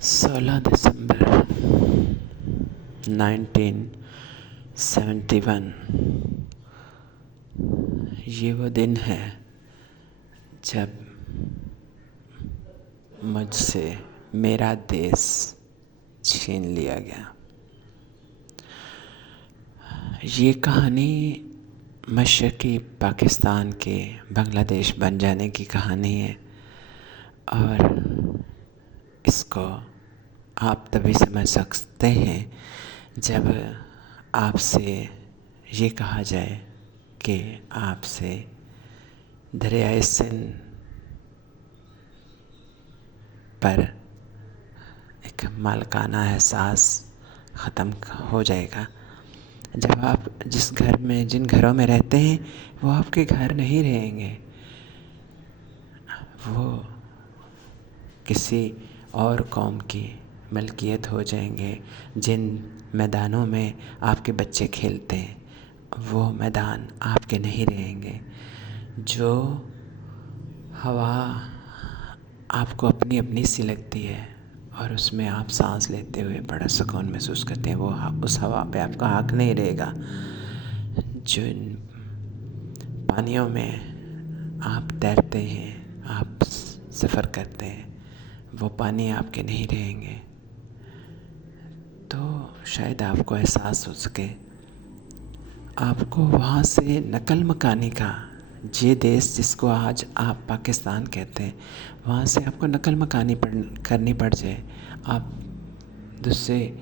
16 دسمبر 1971 یہ وہ دن ہے جب مجھ سے میرا دیس چھین لیا گیا۔ یہ کہانی مشرقی پاکستان کے بنگلہ دیش بن جانے کی کہانی ہے، اور اس کو آپ تبھی سمجھ سکتے ہیں جب آپ سے یہ کہا جائے کہ آپ سے دریائے سندھ پر ایک مالکانہ احساس ختم ہو جائے گا۔ جب آپ جن گھروں میں رہتے ہیں وہ آپ کے گھر نہیں رہیں گے، وہ کسی اور قوم کی ملکیت ہو جائیں گے۔ جن میدانوں میں آپ کے بچے کھیلتے ہیں وہ میدان آپ کے نہیں رہیں گے۔ جو ہوا آپ کو اپنی سی لگتی ہے اور اس میں آپ سانس لیتے ہوئے بڑا سکون محسوس کرتے ہیں، وہ اس ہوا پہ آپ کا حق نہیں رہے گا۔ جن پانیوں میں آپ تیرتے ہیں، آپ سفر کرتے ہیں، وہ پانی آپ کے نہیں رہیں گے۔ تو شاید آپ کو احساس ہو سکے، آپ کو وہاں سے نقل مکانی کا، یہ دیس جس کو آج آپ پاکستان کہتے ہیں، وہاں سے آپ کو نقل مکانی کرنی پڑ جائے، آپ دوسرے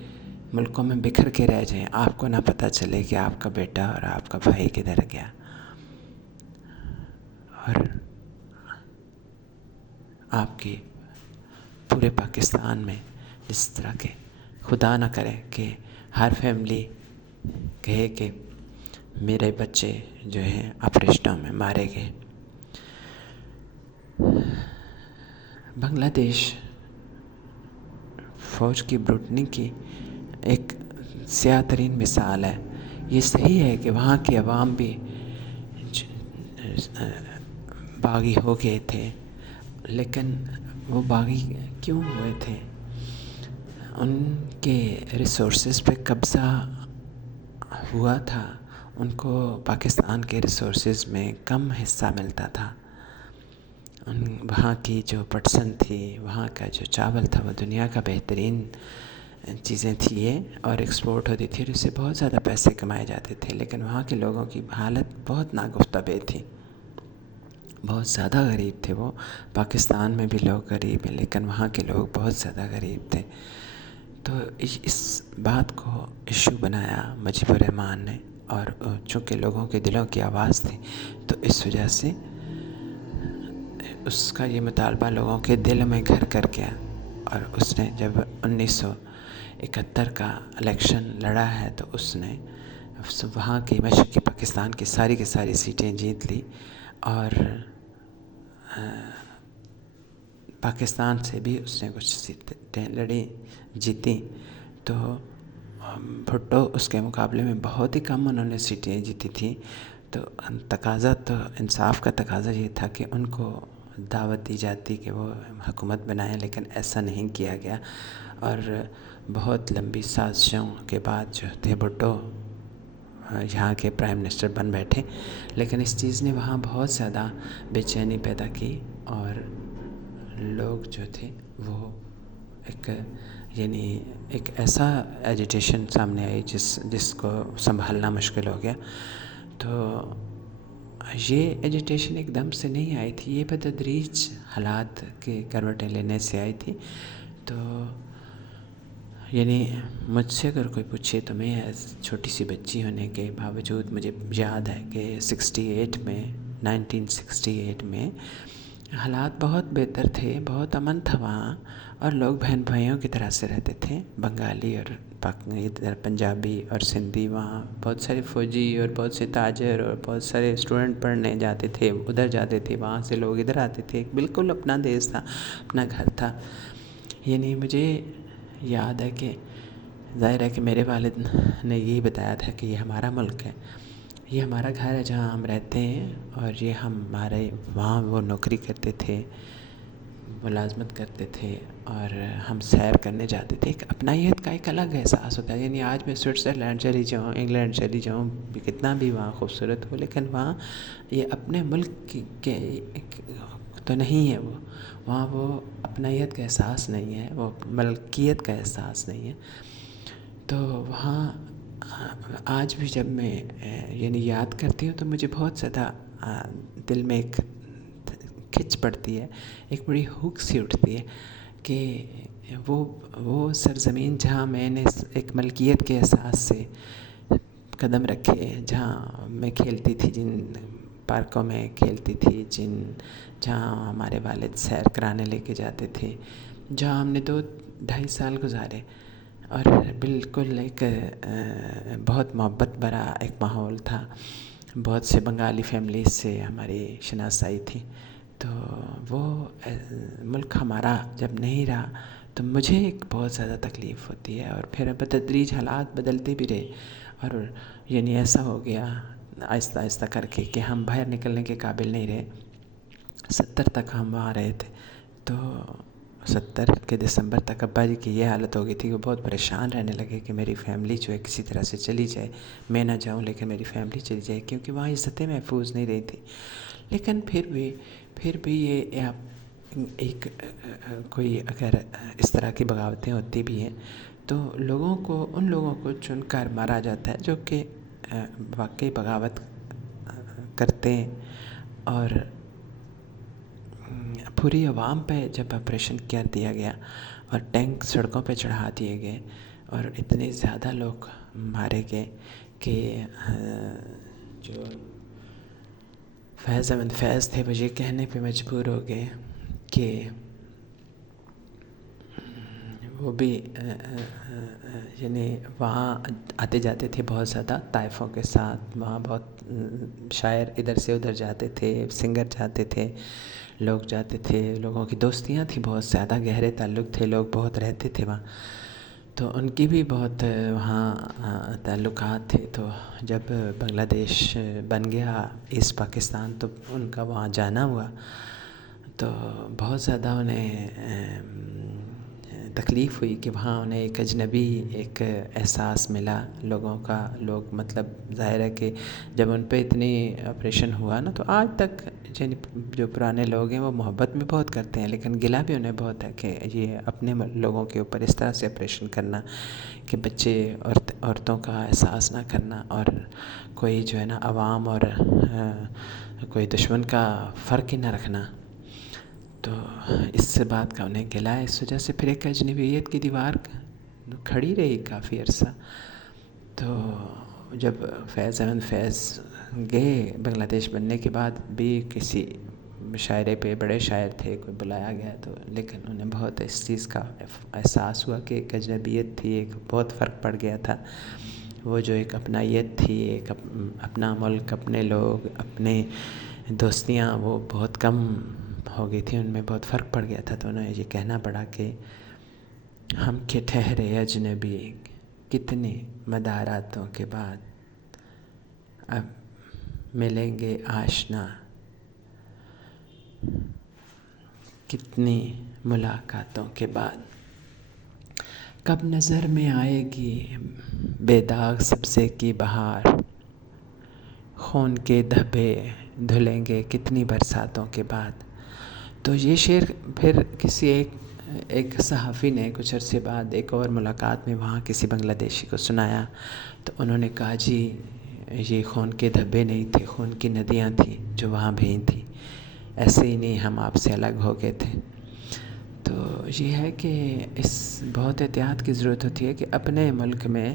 ملکوں میں بکھر کے رہ جائیں، آپ کو نہ پتہ چلے کہ آپ کا بیٹا اور آپ کا بھائی کدھر گیا۔ اور آپ کی پورے پاکستان میں اس طرح کے خدا نہ کرے کہ ہر فیملی کہے کہ میرے بچے جو ہیں اپرشتوں میں مارے گئے۔ بنگلہ دیش فوج کی بروٹنی کی ایک سیاہ ترین مثال ہے۔ یہ صحیح ہے کہ وہاں کے عوام بھی باغی ہو گئے تھے، لیکن وہ باغی کیوں ہوئے تھے؟ ان کے ریسورسز پہ قبضہ ہوا تھا، ان کو پاکستان کے ریسورسز میں کم حصہ ملتا تھا۔ وہاں کی جو پٹسن تھی، وہاں کا جو چاول تھا، وہ دنیا کا بہترین چیزیں تھیں یہ، اور ایکسپورٹ ہوتی تھی اور اس سے بہت زیادہ پیسے کمائے جاتے تھے، لیکن وہاں کے لوگوں کی حالت بہت ناگفتہ بے تھی، بہت زیادہ غریب تھے وہ۔ پاکستان میں بھی لوگ غریب ہیں، لیکن وہاں کے لوگ بہت زیادہ غریب تھے۔ تو اس بات کو ایشو بنایا مجیب الرحمن نے، اور چونکہ لوگوں کے دلوں کی آواز تھی تو اس وجہ سے اس کا یہ مطالبہ لوگوں کے دل میں گھر کر گیا، اور اس نے جب 1971 کا الیکشن لڑا ہے تو اس نے وہاں کی مشرقی پاکستان کی ساری سیٹیں جیت لی، اور پاکستان سے بھی اس نے کچھ سیٹیں لڑی جیتی۔ تو بھٹو اس کے مقابلے میں بہت ہی کم انہوں نے سیٹیں جیتی تھیں۔ تو تقاضا تو انصاف کا تقاضا یہ تھا کہ ان کو دعوت دی جاتی کہ وہ حکومت بنائیں، لیکن ایسا نہیں کیا گیا، اور بہت لمبی سازشوں کے بعد جو تھے بھٹو یہاں کے پرائم منسٹر بن بیٹھے، لیکن اس چیز نے وہاں بہت زیادہ بے چینی پیدا کی، اور لوگ جو تھے وہ ایک ایسا ایجیٹیشن سامنے آئی جس کو سنبھالنا مشکل ہو گیا۔ تو یہ ایجیٹیشن ایک دم سے نہیں آئی تھی، یہ بتدریج حالات کے کروٹیں لینے سے آئی تھی۔ تو مجھ سے اگر کوئی پوچھے تو میں چھوٹی سی بچی ہونے کے باوجود مجھے یاد ہے کہ 1968 میں حالات بہت بہتر تھے، بہت امن تھا وہاں، اور لوگ بہن بھائیوں کی طرح سے رہتے تھے۔ بنگالی اور ادھر پنجابی اور سندھی، وہاں بہت سارے فوجی اور بہت سے تاجر اور بہت سارے اسٹوڈنٹ پڑھنے جاتے تھے، ادھر جاتے تھے، وہاں سے لوگ ادھر آتے تھے، بالکل اپنا دیس تھا، اپنا گھر تھا۔ مجھے یاد ہے کہ ظاہر ہے کہ میرے والد نے یہی بتایا تھا کہ یہ ہمارا ملک ہے، یہ ہمارا گھر ہے جہاں ہم رہتے ہیں، اور یہ ہمارے وہاں وہ نوکری کرتے تھے، ملازمت کرتے تھے اور ہم سیر کرنے جاتے تھے. ایک اپنائیت کا ایک الگ احساس ہوتا ہے. یعنی آج میں سوئٹزرلینڈ چلی جاؤں، انگلینڈ چلی جاؤں، کتنا بھی وہاں خوبصورت ہو، لیکن وہاں یہ اپنے ملک کے تو نہیں ہے. وہاں وہ اپنائیت کا احساس نہیں ہے، وہ ملکیت کا احساس نہیں ہے. تو وہاں آج بھی جب میں یعنی یاد کرتی ہوں تو مجھے بہت زیادہ دل میں ایک کھچ پڑتی ہے، ایک بڑی ہُک سی اٹھتی ہے کہ وہ سرزمین جہاں میں نے ایک ملکیت کے احساس سے قدم رکھے، جہاں میں کھیلتی تھی، جن پارکوں میں کھیلتی تھی، جہاں ہمارے والد سیر کرانے لے کے جاتے تھے، جہاں ہم نے 2-2.5 سال گزارے، اور بالکل ایک بہت محبت بھرا ایک ماحول تھا. بہت سے بنگالی فیملیز سے ہماری شناسائی تھی. تو وہ ملک ہمارا جب نہیں رہا تو مجھے ایک بہت زیادہ تکلیف ہوتی ہے. اور پھر بتدریج حالات بدلتے بھی رہے، اور یعنی ایسا ہو گیا آہستہ آہستہ کر کے کہ ہم باہر نکلنے کے قابل نہیں رہے. 70 تک ہم وہاں رہے تھے. تو 70 کے دسمبر تک ابا جی کی یہ حالت ہو گئی تھی کہ وہ بہت پریشان رہنے لگے کہ میری فیملی جو ہے کسی طرح سے چلی جائے، میں نہ جاؤں لیکن میری فیملی چلی جائے، کیونکہ وہاں عزتیں محفوظ نہیں رہی تھی. لیکن پھر بھی یہ ایک کوئی اگر اس طرح کی بغاوتیں ہوتی بھی ہیں تو ان لوگوں کو چن کر مارا جاتا ہے جو کہ واقعی بغاوت کرتے ہیں. اور پوری عوام پہ جب آپریشن کر دیا گیا اور ٹینک سڑکوں پہ چڑھا دیے گئے اور اتنے زیادہ لوگ مارے گئے کہ جو فیض احمد فیض تھے وہ یہ کہنے پہ مجبور ہو گئے کہ وہ بھی یعنی وہاں آتے جاتے تھے بہت زیادہ طائفوں کے ساتھ. وہاں بہت شاعر ادھر سے ادھر جاتے تھے، سنگر جاتے تھے، لوگ جاتے تھے، لوگوں کی دوستیاں تھیں، بہت زیادہ گہرے تعلق تھے، لوگ بہت رہتے تھے وہاں. تو ان کی بھی بہت وہاں تعلقات تھے. تو جب بنگلہ دیش بن گیا ایسٹ پاکستان تو ان کا وہاں جانا ہوا. تو بہت زیادہ انہیں تکلیف ہوئی کہ وہاں انہیں ایک اجنبی ایک احساس ملا لوگوں کا. لوگ مطلب ظاہر ہے کہ جب ان پہ اتنی آپریشن ہوا نا تو آج تک جو پرانے لوگ ہیں وہ محبت بھی بہت کرتے ہیں، لیکن گلہ بھی انہیں بہت ہے کہ یہ اپنے لوگوں کے اوپر اس طرح سے آپریشن کرنا کہ بچے عورتوں کا احساس نہ کرنا، اور کوئی جو ہے نا عوام اور کوئی دشمن کا فرق ہی نہ رکھنا. تو اس بات کا انہیں گلہ ہے. اس وجہ سے پھر ایک اجنبیت کی دیوار کھڑی رہی کافی عرصہ. تو جب فیض احمد فیض گئے بنگلہ دیش بننے کے بعد بھی کسی مشاعرے پہ، بڑے شاعر تھے، کوئی بلایا گیا تو، لیکن انہیں بہت اس چیز کا احساس ہوا کہ ایک اجنبیت تھی، ایک بہت فرق پڑ گیا تھا. وہ جو ایک اپنائیت تھی، ایک اپنا ملک، اپنے لوگ، اپنے دوستیاں وہ بہت کم ہو گئی تھی، ان میں بہت فرق پڑ گیا تھا. تو انہیں یہ کہنا پڑا کہ ہم کہ ٹھہرے اجنبی کتنی مداراتوں کے بعد، اب ملیں گے آشنا کتنی ملاقاتوں کے بعد. کب نظر میں آئے گی بے داغ سبزے کی بہار، خون کے دھبے دھلیں گے کتنی برساتوں کے بعد. تو یہ شعر پھر کسی ایک صحافی نے کچھ عرصے بعد ایک اور ملاقات میں وہاں کسی بنگلہ دیشی کو سنایا تو انہوں نے کہا جی یہ خون کے دھبے نہیں تھے، خون کی ندیاں تھیں جو وہاں بہی تھیں، ایسے ہی نہیں ہم آپ سے الگ ہو گئے تھے. تو یہ ہے کہ اس بہت احتیاط کی ضرورت ہوتی ہے کہ اپنے ملک میں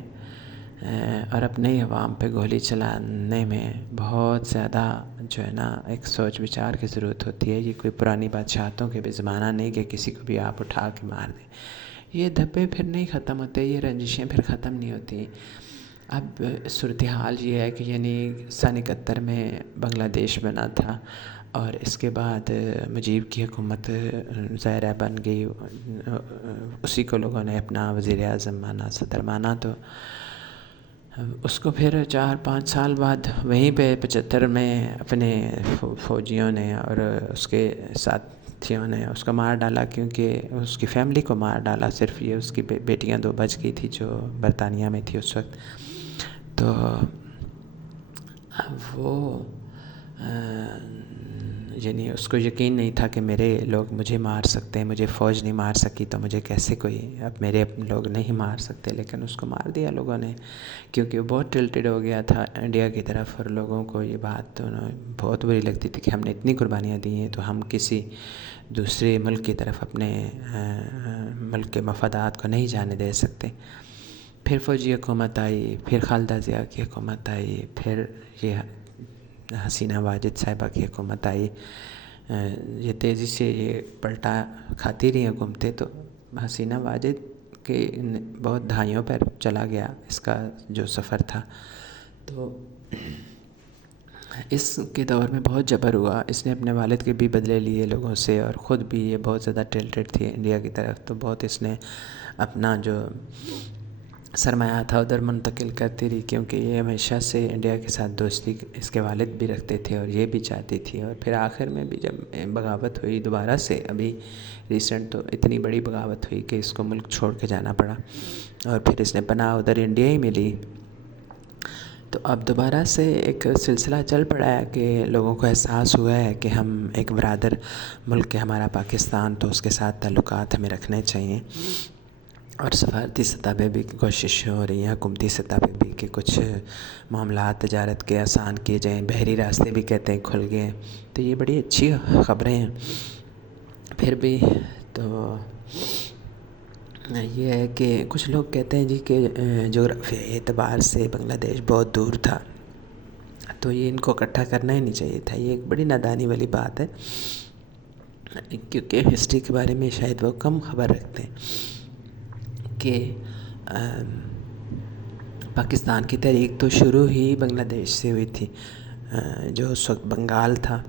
اور اپنے ہی عوام پہ گولی چلانے میں بہت زیادہ جو ہے نا ایک سوچ وچار کی ضرورت ہوتی ہے. یہ کوئی پرانی بادشاہتوں کے بھی زمانہ نہیں کہ کسی کو بھی آپ اٹھا کے مار دیں. یہ دھبے پھر نہیں ختم ہوتے، یہ رنجشیں پھر ختم نہیں ہوتی. اب صورتحال یہ ہے کہ یعنی سن 71 میں بنگلہ دیش بنا تھا اور اس کے بعد مجیب کی حکومت ظاہرہ بن گئی، اسی کو لوگوں نے اپنا وزیر اعظم مانا، صدر مانا. تو اس کو پھر 4-5 سال بعد وہیں پہ 75 میں اپنے فوجیوں نے اور اس کے ساتھ تھیوں نے اس کو مار ڈالا، کیونکہ اس کی فیملی کو مار ڈالا، صرف یہ اس کی بیٹیاں 2 بچ گئی تھی جو برطانیہ میں تھی اس وقت. تو وہ یعنی اس کو یقین نہیں تھا کہ میرے لوگ مجھے مار سکتے ہیں، مجھے فوج نہیں مار سکی تو مجھے کیسے کوئی اب میرے اپنے لوگ نہیں مار سکتے. لیکن اس کو مار دیا لوگوں نے، کیونکہ وہ بہت ٹلٹڈ ہو گیا تھا انڈیا کی طرف، اور لوگوں کو یہ بات بہت بری لگتی تھی کہ ہم نے اتنی قربانیاں دی ہیں تو ہم کسی دوسرے ملک کی طرف اپنے ملک کے مفادات کو نہیں جانے دے سکتے. پھر فوجی حکومت آئی، پھر خالدہ ضیاء کی حکومت آئی، پھر یہ حسینہ واجد صاحبہ کی حکومت آئی. یہ تیزی سے یہ پلٹا کھاتی رہی حکومتیں، تو حسینہ واجد کے بہت دہائیوں پر چلا گیا اس کا جو سفر تھا. تو اس کے دور میں بہت جبر ہوا. اس نے اپنے والد کے بھی بدلے لیے لوگوں سے، اور خود بھی یہ بہت زیادہ ٹلٹڈ تھی انڈیا کی طرف، تو بہت اس نے اپنا جو سرمایہ تھا ادھر منتقل کرتی رہی، کیونکہ یہ ہمیشہ سے انڈیا کے ساتھ دوستی اس کے والد بھی رکھتے تھے اور یہ بھی چاہتی تھی. اور پھر آخر میں بھی جب بغاوت ہوئی دوبارہ سے، ابھی ریسنٹ، تو اتنی بڑی بغاوت ہوئی کہ اس کو ملک چھوڑ کے جانا پڑا، اور پھر اس نے پناہ ادھر انڈیا ہی میں لی. تو اب دوبارہ سے ایک سلسلہ چل پڑا ہے کہ لوگوں کو احساس ہوا ہے کہ ہم ایک برادر ملک ہے ہمارا پاکستان، تو اس کے ساتھ تعلقات ہمیں رکھنے چاہیے. اور سفارتی سطح پہ بھی کوشش ہو رہی ہے، حکومتی سطح پہ بھی، کہ کچھ معاملات تجارت کے آسان کیے جائیں. بحری راستے بھی کہتے ہیں کھل گئے ہیں، تو یہ بڑی اچھی خبریں ہیں. پھر بھی تو یہ ہے کہ کچھ لوگ کہتے ہیں جی کہ جغرافیائی اعتبار سے بنگلہ دیش بہت دور تھا، تو یہ ان کو اکٹھا کرنا ہی نہیں چاہیے تھا. یہ ایک بڑی نادانی والی بات ہے، کیونکہ ہسٹری کے بارے میں شاید وہ کم خبر رکھتے ہیں کہ پاکستان کی تحریک تو شروع ہی بنگلہ دیش سے ہوئی تھی. جو اس وقت بنگال تھا،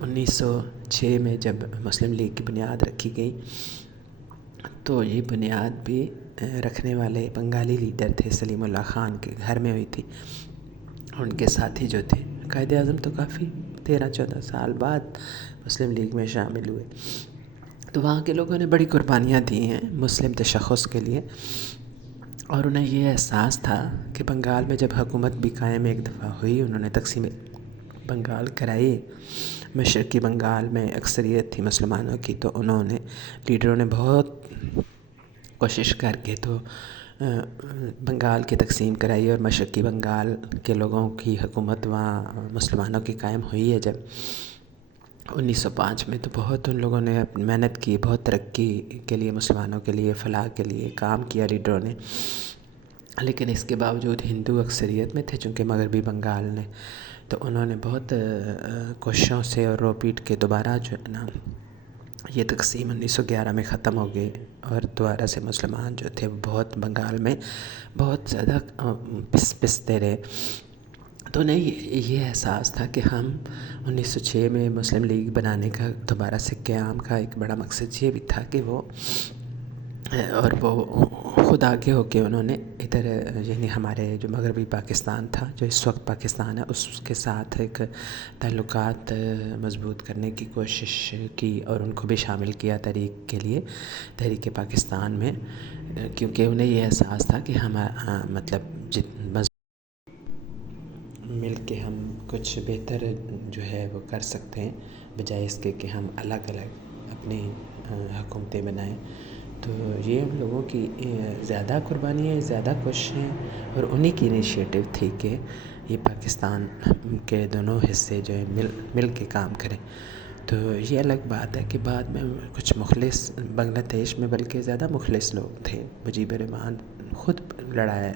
1906 میں جب مسلم لیگ کی بنیاد رکھی گئی، تو یہ بنیاد بھی رکھنے والے بنگالی لیڈر تھے، سلیم اللہ خان کے گھر میں ہوئی تھی. ان کے ساتھی جو تھے قائد اعظم تو کافی 13-14 سال بعد مسلم لیگ میں شامل ہوئے. تو وہاں کے لوگوں نے بڑی قربانیاں دی ہیں مسلم تشخص کے لیے، اور انہیں یہ احساس تھا کہ بنگال میں جب حکومت بھی قائم ایک دفعہ ہوئی، انہوں نے تقسیم بنگال کرائی. مشرقی بنگال میں اکثریت تھی مسلمانوں کی، تو انہوں نے لیڈروں نے بہت کوشش کر کے تو بنگال کی تقسیم کرائی، اور مشرقی بنگال کے لوگوں کی حکومت وہاں مسلمانوں کی قائم ہوئی ہے جب 1905 میں. تو بہت ان لوگوں نے محنت کی، بہت ترقی کے لیے، مسلمانوں کے لیے، فلاح کے لیے کام کیا لیڈروں نے. لیکن اس کے باوجود ہندو اکثریت میں تھے چونکہ مغربی بنگال نے، تو انہوں نے بہت کوششوں سے اور رو پیٹ کے دوبارہ جو ہے نا یہ تقسیم 1911 میں ختم ہو گئی، اور دوبارہ سے مسلمان جو تھے وہ بہت بنگال میں بہت زیادہ پستے رہے. تو انہیں یہ احساس تھا کہ ہم 1906 میں مسلم لیگ بنانے کا دوبارہ سے قیام کا ایک بڑا مقصد یہ بھی تھا کہ وہ خود آگے ہو کے انہوں نے ادھر یعنی ہمارے جو مغربی پاکستان تھا، جو اس وقت پاکستان ہے، اس کے ساتھ ایک تعلقات مضبوط کرنے کی کوشش کی، اور ان کو بھی شامل کیا تحریک کے لیے، تحریک پاکستان میں، کیونکہ انہیں یہ احساس تھا کہ ہم مطلب مل کے ہم کچھ بہتر جو ہے وہ کر سکتے ہیں، بجائے اس کے کہ ہم الگ الگ اپنی حکومتیں بنائیں. تو یہ ہم لوگوں کی زیادہ قربانیاں، زیادہ کوششیں، اور انہی کی انیشیٹو تھی کہ یہ پاکستان کے دونوں حصے جو ہے مل کے کام کریں. تو یہ الگ بات ہے کہ بعد میں کچھ مخلص بنگلہ دیش میں بلکہ زیادہ مخلص لوگ تھے. مجیب الرحمان خود لڑا ہے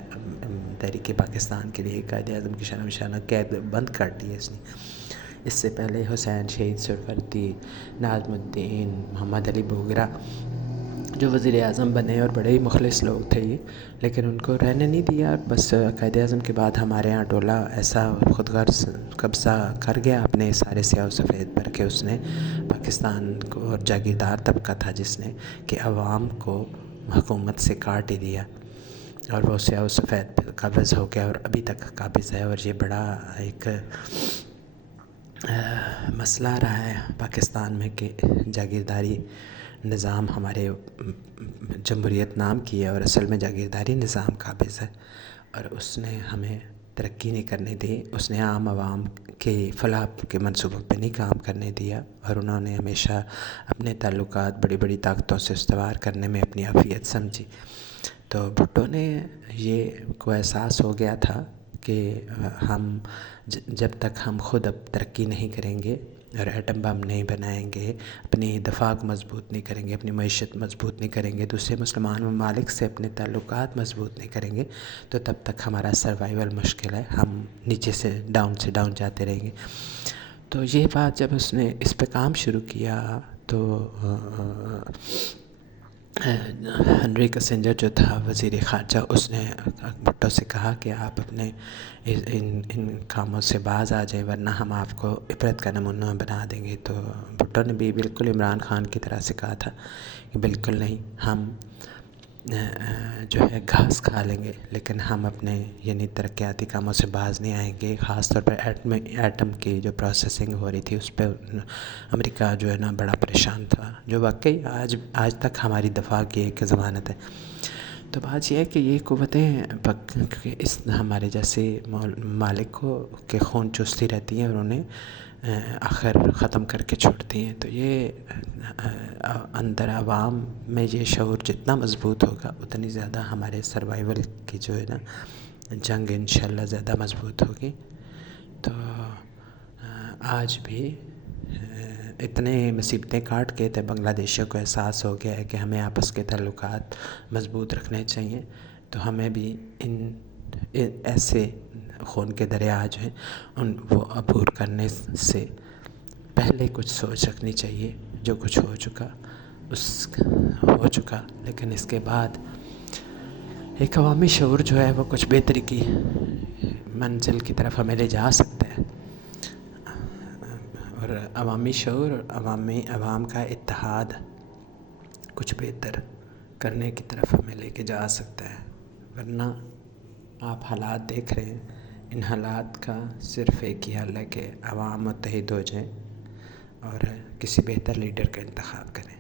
تحریک پاکستان کے لیے، قائد اعظم کی شان و شانہ قید بند کر دی ہے اس نے. اس سے پہلے حسین شہید سرفردی، ناظم الدین، محمد علی بوگرا جو وزیر اعظم بنے اور بڑے ہی مخلص لوگ تھے یہ، لیکن ان کو رہنے نہیں دیا. بس قائد اعظم کے بعد ہمارے ہاں ٹولہ ایسا خود غرض قبضہ کر گیا اپنے سارے سیاہ و سفید پر کہ اس نے پاکستان کو، اور جاگیردار طبقہ تھا جس نے کہ عوام کو حکومت سے کاٹ ہی دیا، اور وہ سیاہ و سفید پہ قابض ہو گیا، اور ابھی تک قابض ہے. اور یہ بڑا ایک مسئلہ رہا ہے پاکستان میں کہ جاگیرداری نظام ہمارے جمہوریت نام کی ہے اور اصل میں جاگیرداری نظام قابض ہے، اور اس نے ہمیں ترقی نہیں کرنے دی، اس نے عام عوام کے فلاح کے منصوبوں پہ نہیں کام کرنے دیا، اور انہوں نے ہمیشہ اپنے تعلقات بڑی بڑی طاقتوں سے استوار کرنے میں اپنی عافیت سمجھی۔ تو بھٹو نے یہ کو احساس ہو گیا تھا کہ ہم جب تک ہم خود اب ترقی نہیں کریں گے اور ایٹم بم نہیں بنائیں گے، اپنی دفاع کو مضبوط نہیں کریں گے، اپنی معیشت مضبوط نہیں کریں گے، دوسرے مسلمان ممالک سے اپنے تعلقات مضبوط نہیں کریں گے، تو تب تک ہمارا سروائیول مشکل ہے، ہم نیچے سے ڈاؤن جاتے رہیں گے۔ تو یہ بات جب اس نے اس پہ کام شروع کیا تو ہنری کسنجر جو تھا وزیر خارجہ، اس نے بھٹو سے کہا کہ آپ اپنے ان کاموں سے باز آ جائیں ورنہ ہم آپ کو عبرت کا نمونہ بنا دیں گے۔ تو بھٹو نے بھی بالکل عمران خان کی طرح سے کہا تھا کہ بالکل نہیں، ہم جو ہے گھاس کھا لیں گے لیکن ہم اپنے یعنی ترقیاتی کاموں سے باز نہیں آئیں گے، خاص طور پر ایٹم کی جو پروسیسنگ ہو رہی تھی اس پہ امریکہ جو ہے نا بڑا پریشان تھا، جو واقعی آج تک ہماری دفاع کی ایک ضمانت ہے۔ تو بات یہ ہے کہ یہ قوتیں اس ہمارے جیسے مالک کے خون چوستی رہتی ہیں اور انہیں آخر ختم کر کے چھوڑتی ہیں۔ تو یہ اندر عوام میں یہ شعور جتنا مضبوط ہوگا اتنی زیادہ ہمارے سروائیول کی جو ہے نا جنگ انشاءاللہ زیادہ مضبوط ہوگی۔ تو آج بھی اتنے مصیبتیں کاٹ کے تو بنگلہ دیشیوں کو احساس ہو گیا ہے کہ ہمیں آپس کے تعلقات مضبوط رکھنے چاہیے، تو ہمیں بھی ان ایسے خون کے دریا جو ہیں وہ عبور کرنے سے پہلے کچھ سوچ رکھنی چاہیے۔ جو کچھ ہو چکا لیکن اس کے بعد ایک عوامی شعور جو ہے وہ کچھ بہتری کی منزل کی طرف ہمیں لے جا سکتا ہے، اور عوامی شعور اور عوام کا اتحاد کچھ بہتر کرنے کی طرف ہمیں لے کے جا سکتا ہے۔ ورنہ آپ حالات دیکھ رہے ہیں، ان حالات کا صرف ایک ہی حل ہے کہ عوام متحد ہو جائیں اور کسی بہتر لیڈر کا انتخاب کریں۔